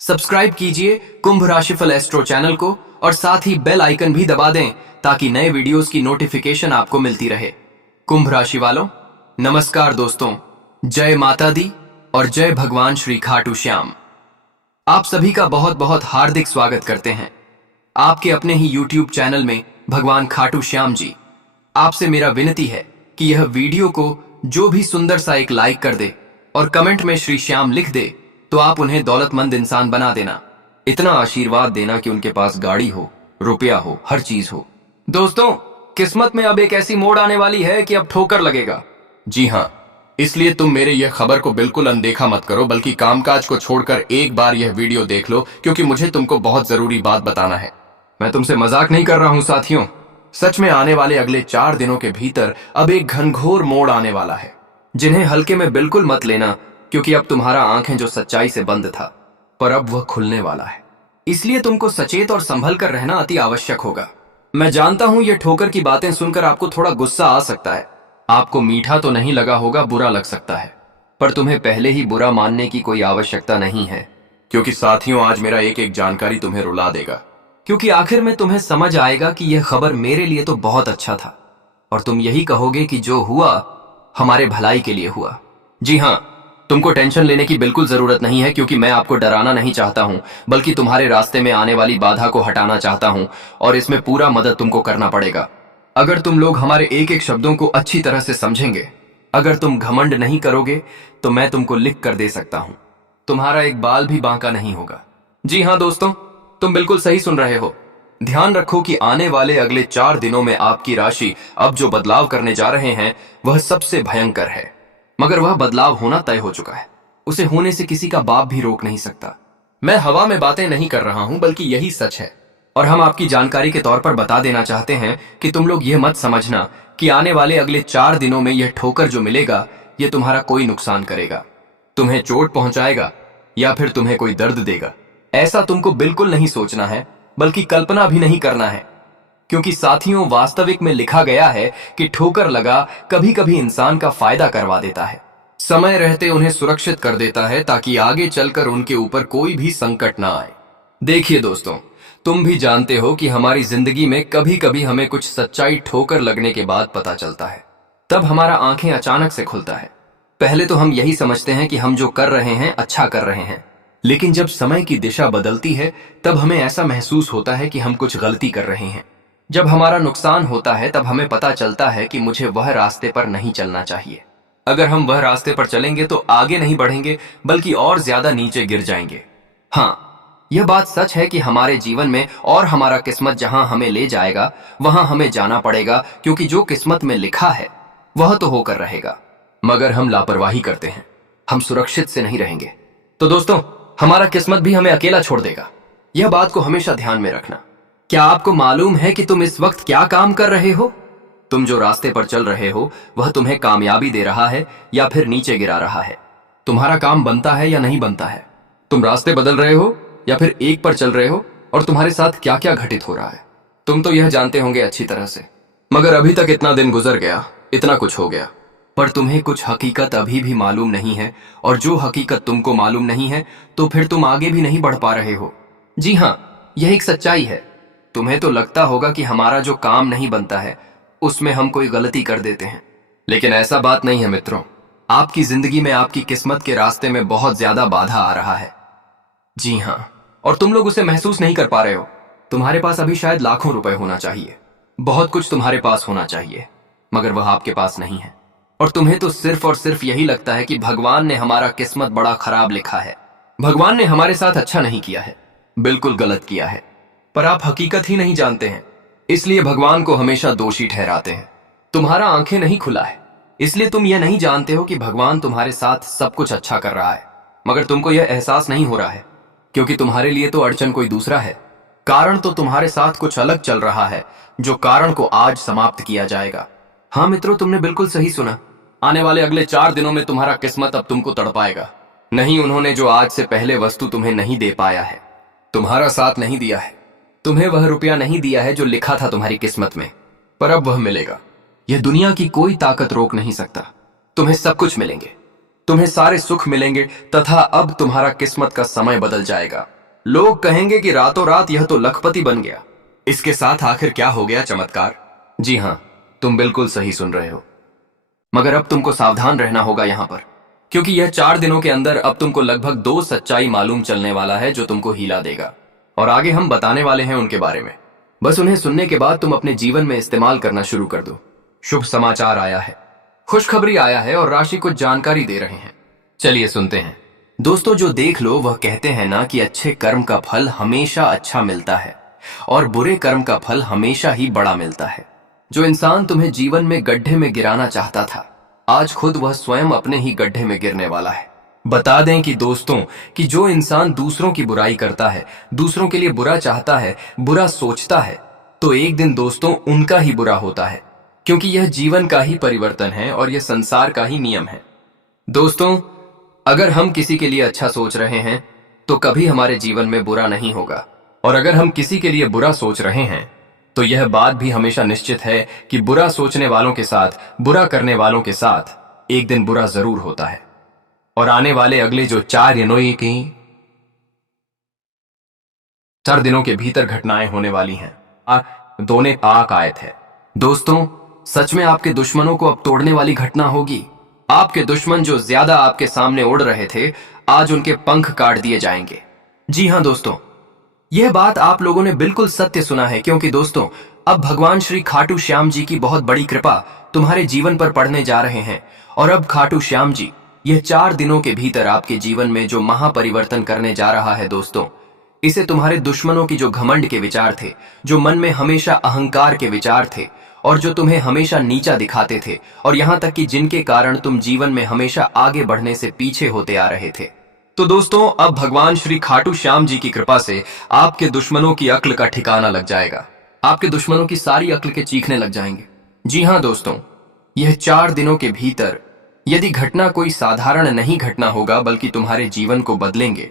Subscribe कीजिए कुंभ राशिफल astro channel को और साथ ही बेल आइकन भी दबा दें ताकि नए वीडियोस की नोटिफिकेशन आपको मिलती रहे। कुंभ राशि वालों, नमस्कार दोस्तों, जय माता दी और जय भगवान श्री खाटू श्याम। आप सभी का बहुत बहुत हार्दिक स्वागत करते हैं आपके अपने ही YouTube चैनल में भगवान खाटू श्याम जी। आपसे मेरा विनती है कि यह वीडियो को जो भी सुंदर सा एक लाइक कर दे और कमेंट में श्री श्याम लिख दे तो आप उन्हें दौलतमंद इंसान बना देना। इतना आशीर्वाद देना कि उनके पास गाड़ी हो, रुपया हो, हर चीज हो। दोस्तों, किस्मत में अब एक ऐसी मोड़ आने वाली है कि अब ठोकर लगेगा। जी हाँ, इसलिए तुम मेरे यह खबर को बिल्कुल अनदेखा मत करो, बल्कि कामकाज को छोड़कर एक बार यह वीडियो देख लो, क्योंकि मुझे तुमको बहुत जरूरी बात बताना है। मैं तुमसे मजाक नहीं कर रहा हूं साथियों। सच में आने वाले अगले 4 दिनों के भीतर अब एक घनघोर मोड़ आने वाला है, जिन्हें हल्के में बिल्कुल मत लेना, क्योंकि अब तुम्हारा आंखें जो सच्चाई से बंद था पर अब वह खुलने वाला है। इसलिए तुमको सचेत और संभल कर रहना अति आवश्यक होगा। मैं जानता हूं यह ठोकर की बातें सुनकर आपको थोड़ा गुस्सा आ सकता है, आपको मीठा तो नहीं लगा होगा, बुरा लग सकता है, पर तुम्हें पहले ही बुरा मानने की कोई आवश्यकता नहीं है। क्योंकि साथियों, आज मेरा एक एक जानकारी तुम्हें रुला देगा। क्योंकि आखिर में तुम्हें समझ आएगा कि यह खबर मेरे लिए तो बहुत अच्छा था और तुम यही कहोगे कि जो हुआ हमारे भलाई के लिए हुआ। जी हाँ, तुमको टेंशन लेने की बिल्कुल जरूरत नहीं है, क्योंकि मैं आपको डराना नहीं चाहता हूं, बल्कि तुम्हारे रास्ते में आने वाली बाधा को हटाना चाहता हूं और इसमें पूरा मदद तुमको करना पड़ेगा। अगर तुम लोग हमारे एक एक शब्दों को अच्छी तरह से समझेंगे, अगर तुम घमंड नहीं करोगे, तो मैं तुमको लिख कर दे सकता हूं, तुम्हारा एक बाल भी बांका नहीं होगा। जी हाँ दोस्तों, तुम बिल्कुल सही सुन रहे हो। ध्यान रखो कि आने वाले अगले 4 दिनों में आपकी राशि अब जो बदलाव करने जा रहे हैं वह सबसे भयंकर है, मगर वह बदलाव होना तय हो चुका है। उसे होने से किसी का बाप भी रोक नहीं सकता। मैं हवा में बातें नहीं कर रहा हूं, बल्कि यही सच है। और हम आपकी जानकारी के तौर पर बता देना चाहते हैं कि तुम लोग यह मत समझना कि आने वाले अगले 4 दिनों में यह ठोकर जो मिलेगा यह तुम्हारा कोई नुकसान करेगा, तुम्हें चोट पहुंचाएगा या फिर तुम्हें कोई दर्द देगा। ऐसा तुमको बिल्कुल नहीं सोचना है, बल्कि कल्पना भी नहीं करना है, क्योंकि साथियों, वास्तविक में लिखा गया है कि ठोकर लगा कभी कभी इंसान का फायदा करवा देता है, समय रहते उन्हें सुरक्षित कर देता है ताकि आगे चलकर उनके ऊपर कोई भी संकट ना आए। देखिए दोस्तों, तुम भी जानते हो कि हमारी जिंदगी में कभी कभी हमें कुछ सच्चाई ठोकर लगने के बाद पता चलता है, तब हमारा आंखें अचानक से खुलता है। पहले तो हम यही समझते हैं कि हम जो कर रहे हैं अच्छा कर रहे हैं, लेकिन जब समय की दिशा बदलती है तब हमें ऐसा महसूस होता है कि हम कुछ गलती कर रहे हैं। जब हमारा नुकसान होता है तब हमें पता चलता है कि मुझे वह रास्ते पर नहीं चलना चाहिए। अगर हम वह रास्ते पर चलेंगे तो आगे नहीं बढ़ेंगे, बल्कि और ज्यादा नीचे गिर जाएंगे। हाँ, यह बात सच है कि हमारे जीवन में और हमारा किस्मत जहां हमें ले जाएगा वहां हमें जाना पड़ेगा, क्योंकि जो किस्मत में लिखा है वह तो होकर रहेगा। मगर हम लापरवाही करते हैं, हम सुरक्षित से नहीं रहेंगे तो दोस्तों हमारा किस्मत भी हमें अकेला छोड़ देगा। यह बात को हमेशा ध्यान में रखना। क्या आपको मालूम है कि तुम इस वक्त क्या काम कर रहे हो? तुम जो रास्ते पर चल रहे हो वह तुम्हें कामयाबी दे रहा है या फिर नीचे गिरा रहा है? तुम्हारा काम बनता है या नहीं बनता है? तुम रास्ते बदल रहे हो या फिर एक पर चल रहे हो? और तुम्हारे साथ क्या क्या घटित हो रहा है तुम तो यह जानते होंगे अच्छी तरह से। मगर अभी तक इतना दिन गुजर गया, इतना कुछ हो गया, पर तुम्हें कुछ हकीकत अभी भी मालूम नहीं है, और जो हकीकत तुमको मालूम नहीं है तो फिर तुम आगे भी नहीं बढ़ पा रहे हो। जी हाँ, यह एक सच्चाई है। तुम्हें तो लगता होगा कि हमारा जो काम नहीं बनता है उसमें हम कोई गलती कर देते हैं, लेकिन ऐसा बात नहीं है मित्रों। आपकी जिंदगी में आपकी किस्मत के रास्ते में बहुत ज्यादा बाधा आ रहा है। जी हाँ, और तुम लोग उसे महसूस नहीं कर पा रहे हो। तुम्हारे पास अभी शायद लाखों रुपए होना चाहिए, बहुत कुछ तुम्हारे पास होना चाहिए, मगर वह आपके पास नहीं है। और तुम्हें तो सिर्फ और सिर्फ यही लगता है कि भगवान ने हमारा किस्मत बड़ा खराब लिखा है, भगवान ने हमारे साथ अच्छा नहीं किया है, बिल्कुल गलत किया है। पर आप हकीकत ही नहीं जानते हैं, इसलिए भगवान को हमेशा दोषी ठहराते हैं। तुम्हारा आंखें नहीं खुला है, इसलिए तुम यह नहीं जानते हो कि भगवान तुम्हारे साथ सब कुछ अच्छा कर रहा है, मगर तुमको यह एहसास नहीं हो रहा है, क्योंकि तुम्हारे लिए तो अड़चन कोई दूसरा है। कारण तो तुम्हारे साथ कुछ अलग चल रहा है, जो कारण को आज समाप्त किया जाएगा। हाँ मित्रों, तुमने बिल्कुल सही सुना। आने वाले अगले 4 दिनों में तुम्हारा किस्मत अब तुमको तड़पाएगा। नहीं, उन्होंने जो आज से पहले वस्तु तुम्हें नहीं दे पाया है, तुम्हारा साथ नहीं दिया है, तुम्हें वह रुपया नहीं दिया है जो लिखा था तुम्हारी किस्मत में, पर अब वह मिलेगा। यह दुनिया की कोई ताकत रोक नहीं सकता। तुम्हें सब कुछ मिलेंगे, तुम्हें सारे सुख मिलेंगे तथा अब तुम्हारा किस्मत का समय बदल जाएगा। लोग कहेंगे कि रातों रात यह तो लखपति बन गया। इसके साथ आखिर क्या हो गया चमत्कार? जी हां, तुम बिल्कुल सही सुन रहे हो। मगर अब तुमको सावधान रहना होगा यहां पर, क्योंकि यह 4 दिनों के अंदर अब तुमको लगभग 2 सच्चाई मालूम चलने वाला है जो तुमको हिला देगा, और आगे हम बताने वाले हैं उनके बारे में। बस उन्हें सुनने के बाद तुम अपने जीवन में इस्तेमाल करना शुरू कर दो। शुभ समाचार आया है, खुशखबरी आया है, और राशि कुछ जानकारी दे रहे हैं। चलिए सुनते हैं। दोस्तों, जो देख लो वह कहते हैं ना कि अच्छे कर्म का फल हमेशा अच्छा मिलता है और बुरे कर्म का फल हमेशा ही बड़ा मिलता है। जो इंसान तुम्हें जीवन में गड्ढे में गिराना चाहता था, आज खुद वह स्वयं अपने ही गड्ढे में गिरने वाला है। बता दें कि दोस्तों, कि जो इंसान दूसरों की बुराई करता है, दूसरों के लिए बुरा चाहता है, बुरा सोचता है, तो एक दिन दोस्तों उनका ही बुरा होता है, क्योंकि यह जीवन का ही परिवर्तन है और यह संसार का ही नियम है। दोस्तों, अगर हम किसी के लिए अच्छा सोच रहे हैं तो कभी हमारे जीवन में बुरा नहीं होगा, और अगर हम किसी के लिए बुरा सोच रहे हैं तो यह बात भी हमेशा निश्चित है कि बुरा सोचने वालों के साथ, बुरा करने वालों के साथ एक दिन बुरा जरूर होता है। और आने वाले अगले जो 4 दिनों के भीतर घटनाएं होने वाली हैं। दोने आक आयत है। दोस्तों, सच में आपके दुश्मनों को अब तोड़ने वाली घटना होगी। आपके दुश्मन जो ज्यादा आपके सामने उड़ रहे थे, आज उनके पंख काट दिए जाएंगे। जी हां दोस्तों, यह बात आप लोगों ने बिल्कुल सत्य सुना है, क्योंकि दोस्तों अब भगवान श्री खाटू श्याम जी की बहुत बड़ी कृपा तुम्हारे जीवन पर पड़ने जा रहे हैं। और अब खाटू श्याम जी यह 4 दिनों के भीतर आपके जीवन में जो महापरिवर्तन करने जा रहा है दोस्तों, इसे तुम्हारे दुश्मनों की जो घमंड के विचार थे, जो मन में हमेशा अहंकार के विचार थे, और जो तुम्हें हमेशा नीचा दिखाते थे, और यहां तक कि जिनके कारण तुम जीवन में हमेशा आगे बढ़ने से पीछे होते आ रहे थे, तो दोस्तों अब भगवान श्री खाटू श्याम जी की कृपा से आपके दुश्मनों की अक्ल का ठिकाना लग जाएगा। आपके दुश्मनों की सारी अक्ल के चीखने लग जाएंगे। जी हां दोस्तों, यह 4 दिनों के भीतर यदि घटना कोई साधारण नहीं घटना होगा, बल्कि तुम्हारे जीवन को बदलेंगे,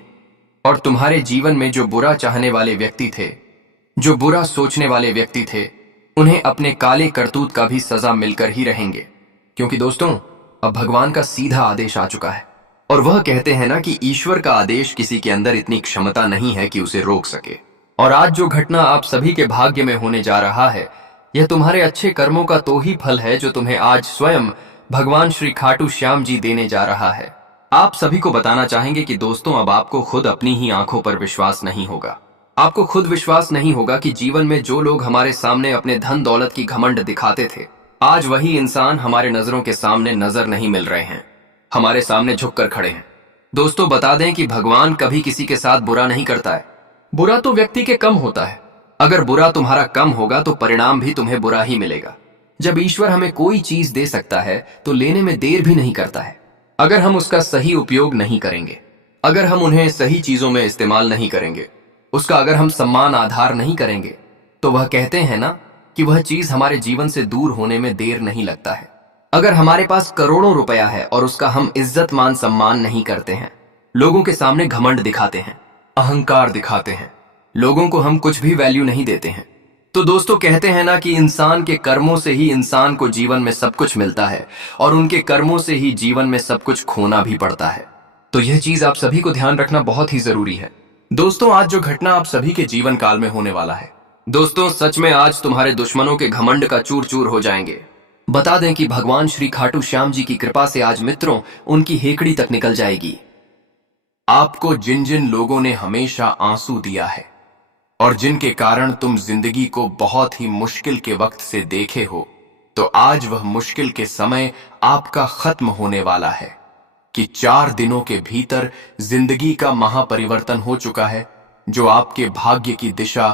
और तुम्हारे जीवन में जो बुरा चाहने वाले व्यक्ति थे, जो बुरा सोचने वाले व्यक्ति थे, उन्हें अपने काले करतूत का भी सजा मिलकर ही रहेंगे। क्योंकि दोस्तों अब भगवान का सीधा आदेश आ चुका है, और वह कहते हैं ना कि ईश्वर का आदेश किसी के अंदर इतनी क्षमता नहीं है कि उसे रोक सके। और आज जो घटना आप सभी के भाग्य में होने जा रहा है, यह तुम्हारे अच्छे कर्मों का तो ही फल है जो तुम्हें आज स्वयं भगवान श्री खाटू श्याम जी देने जा रहा है। आप सभी को बताना चाहेंगे कि दोस्तों अब आपको खुद अपनी ही आंखों पर विश्वास नहीं होगा। आपको खुद विश्वास नहीं होगा कि जीवन में जो लोग हमारे सामने अपने धन दौलत की घमंड दिखाते थे, आज वही इंसान हमारे नजरों के सामने नजर नहीं मिल रहे हैं, हमारे सामने झुककर खड़े हैं। दोस्तों बता दें कि भगवान कभी किसी के साथ बुरा नहीं करता है। बुरा तो व्यक्ति के कम होता है। अगर बुरा तुम्हारा कम होगा तो परिणाम भी तुम्हें बुरा ही मिलेगा। जब ईश्वर हमें कोई चीज दे सकता है तो लेने में देर भी नहीं करता है। अगर हम उसका सही उपयोग नहीं करेंगे, अगर हम उन्हें सही चीजों में इस्तेमाल नहीं करेंगे, उसका अगर हम सम्मान आधार नहीं करेंगे, तो वह कहते हैं ना कि वह चीज हमारे जीवन से दूर होने में देर नहीं लगता है। अगर हमारे पास करोड़ों रुपया है और उसका हम इज्जत मान सम्मान नहीं करते हैं, लोगों के सामने घमंड दिखाते हैं, अहंकार दिखाते हैं, लोगों को हम कुछ भी वैल्यू नहीं देते हैं, तो दोस्तों कहते हैं ना कि इंसान के कर्मों से ही इंसान को जीवन में सब कुछ मिलता है, और उनके कर्मों से ही जीवन में सब कुछ खोना भी पड़ता है। तो यह चीज आप सभी को ध्यान रखना बहुत ही जरूरी है। दोस्तों आज जो घटना आप सभी के जीवन काल में होने वाला है, दोस्तों सच में आज तुम्हारे दुश्मनों के घमंड का चूर चूर हो जाएंगे। बता दें कि भगवान श्री खाटू श्याम जी की कृपा से आज मित्रों उनकी हेकड़ी तक निकल जाएगी। आपको जिन जिन लोगों ने हमेशा आंसू दिया है और जिनके कारण तुम जिंदगी को बहुत ही मुश्किल के वक्त से देखे हो, तो आज वह मुश्किल के समय आपका खत्म होने वाला है कि 4 दिनों के भीतर जिंदगी का महापरिवर्तन हो चुका है, जो आपके भाग्य की दिशा,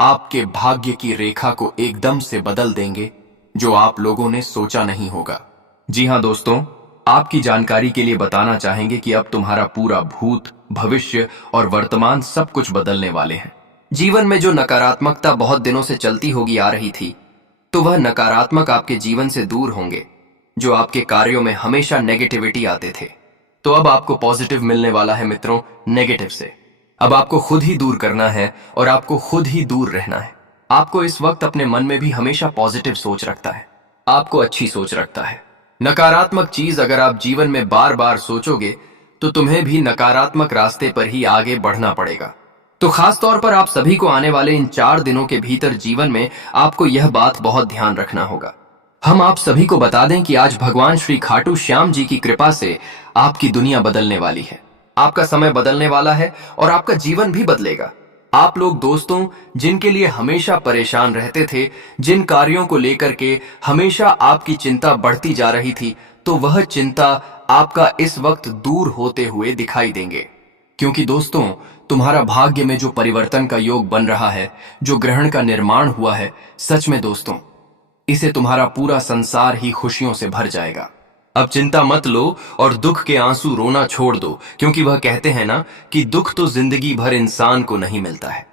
आपके भाग्य की रेखा को एकदम से बदल देंगे, जो आप लोगों ने सोचा नहीं होगा। जी हां दोस्तों, आपकी जानकारी के लिए बताना चाहेंगे कि अब तुम्हारा पूरा भूत, भविष्य और वर्तमान सब कुछ बदलने वाले हैं। जीवन में जो नकारात्मकता बहुत दिनों से चलती होगी आ रही थी, तो वह नकारात्मक आपके जीवन से दूर होंगे। जो आपके कार्यों में हमेशा नेगेटिविटी आते थे, तो अब आपको पॉजिटिव मिलने वाला है मित्रों, नेगेटिव से। अब आपको खुद ही दूर करना है और आपको खुद ही दूर रहना है। आपको इस वक्त अपने मन में भी हमेशा पॉजिटिव सोच रखता है, आपको अच्छी सोच रखता है। नकारात्मक चीज अगर आप जीवन में बार बार सोचोगे तो तुम्हें भी नकारात्मक रास्ते पर ही आगे बढ़ना पड़ेगा। तो खास तौर पर आप सभी को आने वाले इन 4 दिनों के भीतर जीवन में आपको यह बात बहुत ध्यान रखना होगा। हम आप सभी को बता दें कि आज भगवान श्री खाटू श्याम जी की कृपा से आपकी दुनिया बदलने वाली है, आपका समय बदलने वाला है और आपका जीवन भी बदलेगा। आप लोग दोस्तों जिनके लिए हमेशा परेशान रहते थे, जिन कार्यों को लेकर के हमेशा आपकी चिंता बढ़ती जा रही थी, तो वह चिंता आपका इस वक्त दूर होते हुए दिखाई देंगे। क्योंकि दोस्तों तुम्हारा भाग्य में जो परिवर्तन का योग बन रहा है, जो ग्रहण का निर्माण हुआ है, सच में दोस्तों इसे तुम्हारा पूरा संसार ही खुशियों से भर जाएगा। अब चिंता मत लो और दुख के आंसू रोना छोड़ दो, क्योंकि वह कहते हैं ना कि दुख तो जिंदगी भर इंसान को नहीं मिलता है,